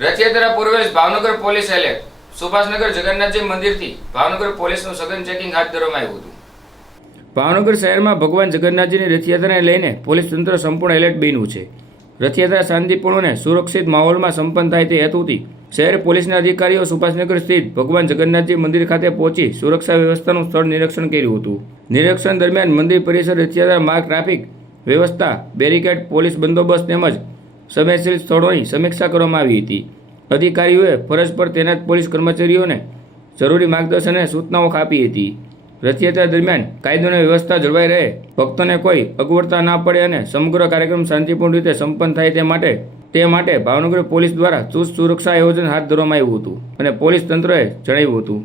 રથયાત્રા પૂર્વે Bhavnagar police alert. Subhashnagar જગન્નાથજી મંદિરથી ભાવનગર પોલીસનું સઘન ચેકિંગ હાથ ધરવામાં આવ્યું હતું. ભાવનગર શહેરમાં ભગવાન જગન્નાથજીની રથયાત્રાને લઈને પોલીસ તંત્ર સંપૂર્ણ એલર્ટ બન્યું છે. રથયાત્રા શાંતિપૂર્ણ અને સુરક્ષિત માહોલમાં સંપન્ન થાય તે હેતુથી શહેર પોલીસના અધિકારીઓ સુભાષનગર સ્થિત ભગવાન જગન્નાથજી મંદિર ખાતે પહોંચી સુરક્ષા વ્યવસ્થાનું સ્થળ નિરીક્ષણ કર્યું હતું. નિરીક્ષણ દરમિયાન મંદિર પરિસર, રથયાત્રા માર્ગ, ટ્રાફિક વ્યવસ્થા, બેરિકેડ, પોલીસ બંદોબસ્ત તેમજ સંવેદનશીલ સ્થળોની સમીક્ષા કરવામાં આવી હતી. અધિકારીઓએ ફરજ પર તૈનાત પોલીસ કર્મચારીઓને જરૂરી માર્ગદર્શન અને સૂચનાઓ આપી હતી. રથયાત્રા દરમિયાન કાયદો અને વ્યવસ્થા જળવાઈ રહે, ભક્તોને કોઈ અગવડતા ના પડે અને સમગ્ર કાર્યક્રમ શાંતિપૂર્ણ રીતે સંપન્ન થાય તે માટે ભાવનગર પોલીસ દ્વારા ચુસ્ત સુરક્ષા આયોજન હાથ ધરવામાં આવ્યું હતું અને પોલીસ તંત્રએ જણાવ્યું હતું.